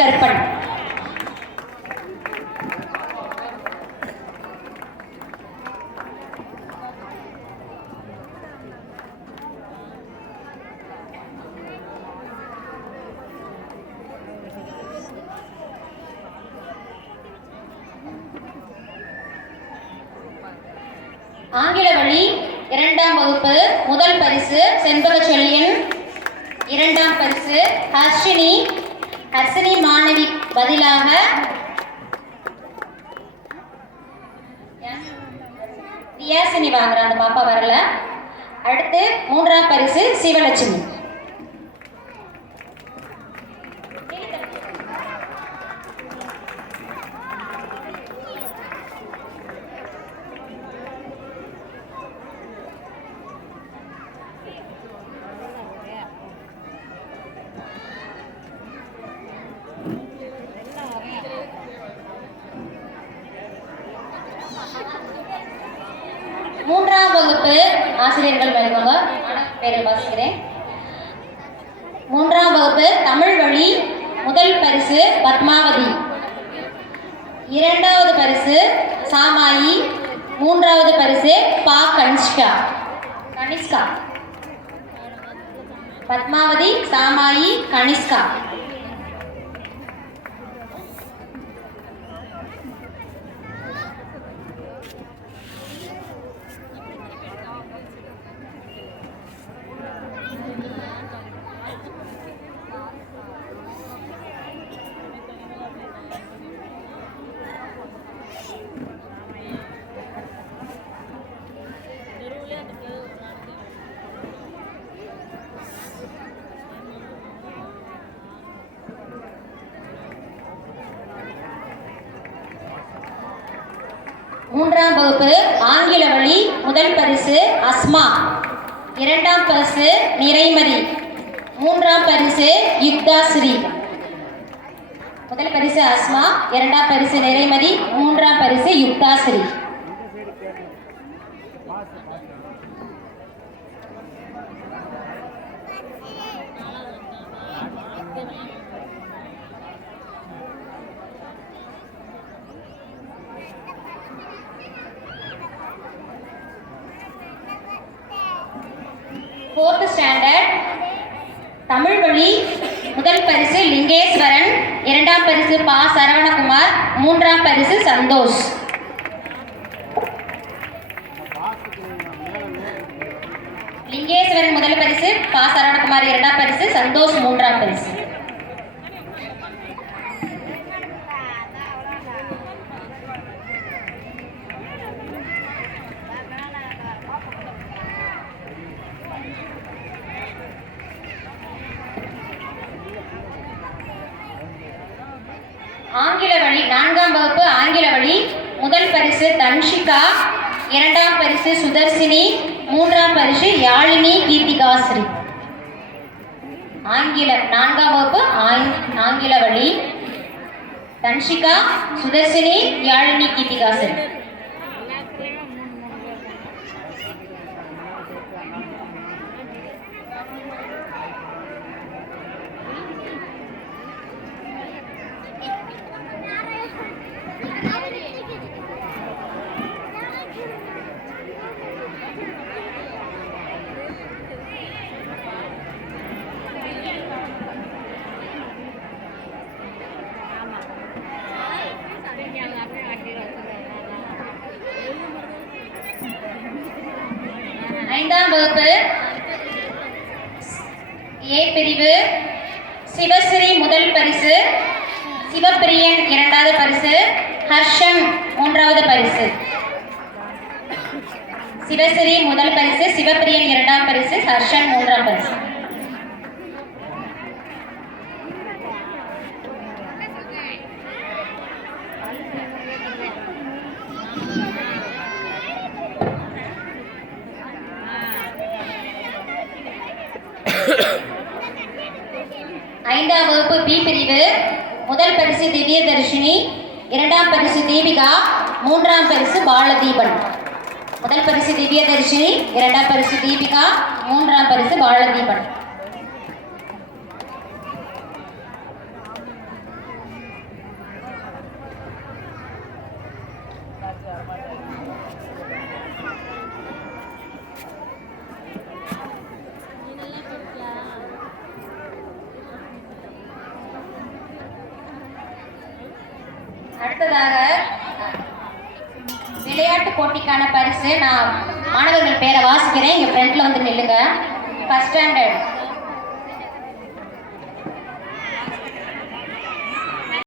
கருப்பன். ஆங்கில வழி 2ஆம் வகுப்பு முதல் பரிசு செண்பகச்செழியன். 2ஆம் பரிசு ஹர்ஷினி மாணவி பதிலாக ரியாசினி வாங்குற அந்த பாப்பா வரல. அடுத்து 3ஆம் பரிசு சிவலட்சுமி. மூன்றாம் வகுப்பு ஆசிரியர்கள் வருவாங்க. பேரை வாசிக்கிறேன். 3ஆம் வகுப்பு தமிழ் வழி முதல் பரிசு பத்மாவதி. 2வது பரிசு சாமாயி. 3வது பரிசு பா கனிஷ்கா. பத்மாவதி, சாமாயி, கனிஷ்கா. மூன்றாம் வகுப்பு ஆங்கில வழி முதல் பரிசு அஸ்மா. 2ஆம் பரிசு நிறைமதி. 3ஆம் பரிசு யுக்தாஸ்ரீ. முதல் பரிசு அஸ்மா, 2ஆம் பரிசு நிறைமதி, 3ஆம் பரிசு யுக்தாஸ்ரீ. Fourth standard தமிழ் வழி முதல் பரிசு லிங்கேஸ்வரன். 2ஆம் பரிசு பா சரவணகுமார். 3ஆம் பரிசு சந்தோஷ். லிங்கேஸ்வரன் முதல் பரிசு, பா சரவணகுமார் 2ஆம் பரிசு, சந்தோஷ் 3ஆம் பரிசு. ஆங்கில வழி 4ஆம் வகுப்பு ஆங்கில வழி முதல் பரிசு தன்ஷிகா. 2ஆம் பரிசு சுதர்சினி. 3ஆம் பரிசு யாழினி கீர்த்திகாஸ்ரீ. ஆங்கில 4ஆம் வகுப்பு ஆங்கில வழி தன்ஷிகா, சுதர்சினி, யாழினி கீர்த்திகாஸ்ரீ. ஐந்தாம் வகுப்பு ஏ பிரிவு சிவஸ்ரீ முதல் பரிசு, சிவப்பிரியன் 2வது பரிசு, ஹர்ஷன் 3வது பரிசு. சிவஸ்ரீ முதல் பரிசு, சிவப்பிரியன் 2ஆம் பரிசு, ஹர்ஷன் 3ஆம் பரிசு. ஐந்தாம் வகுப்பு பி பிரிவு முதல் பரிசு திவ்யதர்ஷினி, 2ஆம் பரிசு தீபிகா, 3ஆம் பரிசு பாலதீபன். முதல் பரிசு திவ்யதர்ஷினி, 2ஆம் பரிசு தீபிகா, 3ஆம் பரிசு பாலதீபன். அடுத்ததாக விளையாட்டு போட்டிக்கான பரிசு நான் மாணவர்கள் பேரை வாசிக்கிறேன். இங்க ஃப்ரண்ட்ல வந்து நில்லுங்க. First standard